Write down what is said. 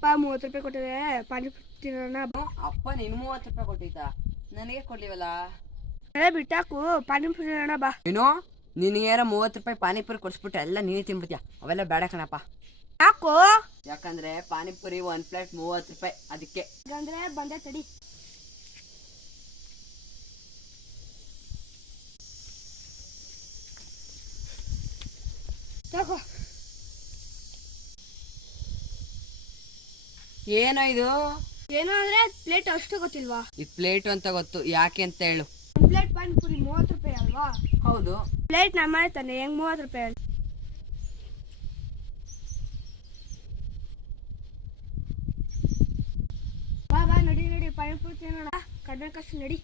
ಅಪ್ಪ 30 ರೂಪಾಯಿ ಕೊಟ್ಟಿದೆ ಪಾನಿಪುರಿ ತಿನ್ನೋಣ. ಅಪ್ಪ ನಿನ್ 30 ರೂಪಾಯಿ ಕೊಟ್ಟಿದ್ದ, ನನಗೆ ಕೊಡ್ಲಿವಲ್ಲ. ಬಿಟ್ಟಾಕು ಪಾನಿಪುರಿ ತಿನ್ನೋಣ ಬಾ. ಏನೋ ನಿನಗೇರ 30 ರೂಪಾಯಿ ಪಾನಿಪುರಿ ಕೊಡ್ಸ್ಬಿಟ್ಟು ಎಲ್ಲ ನೀನೇ ತಿನ್ಬಿಡ್ತೀಯ, ಅವೆಲ್ಲ ಬೇಡ ಕಣಪ್ಪ. ಯಾಕೋ? ಯಾಕಂದ್ರೆ ಪಾನಿಪುರಿ 1 ಪ್ಲೇಟ್ 30 ರೂಪಾಯಿ, ಅದಕ್ಕೆ. ಅಂದ್ರೆ ಬಂದೆ ತಡಿ. ತಗೋ. ಏನೋ ಇದು? ಏನೋ ಅಂದ್ರೆ ಪ್ಲೇಟ್ ಅಷ್ಟು ಗೊತ್ತಿಲ್ವಾ? ಇದು ಪ್ಲೇಟ್ ಅಂತ ಗೊತ್ತು, ಯಾಕೆ ಅಂತ ಹೇಳು. ಪ್ಲೇಟ್ ಪಾನಿಪುರಿ 30 ರೂಪಾಯಿ ಅಲ್ವಾ? ಹೌದು. ಪ್ಲೇಟ್ ನಮ್ಮ ತಾನೆ, ಹೆಂಗ್ 30 ರೂಪಾಯಿ? ಬಾ ಬಾ ನಡಿ ನಡಿ ಪಾನಿಪುರಿ ತಿನ್ನೋಣ, ಕಡಿಮೆ ಕಾಸು ನಡಿ.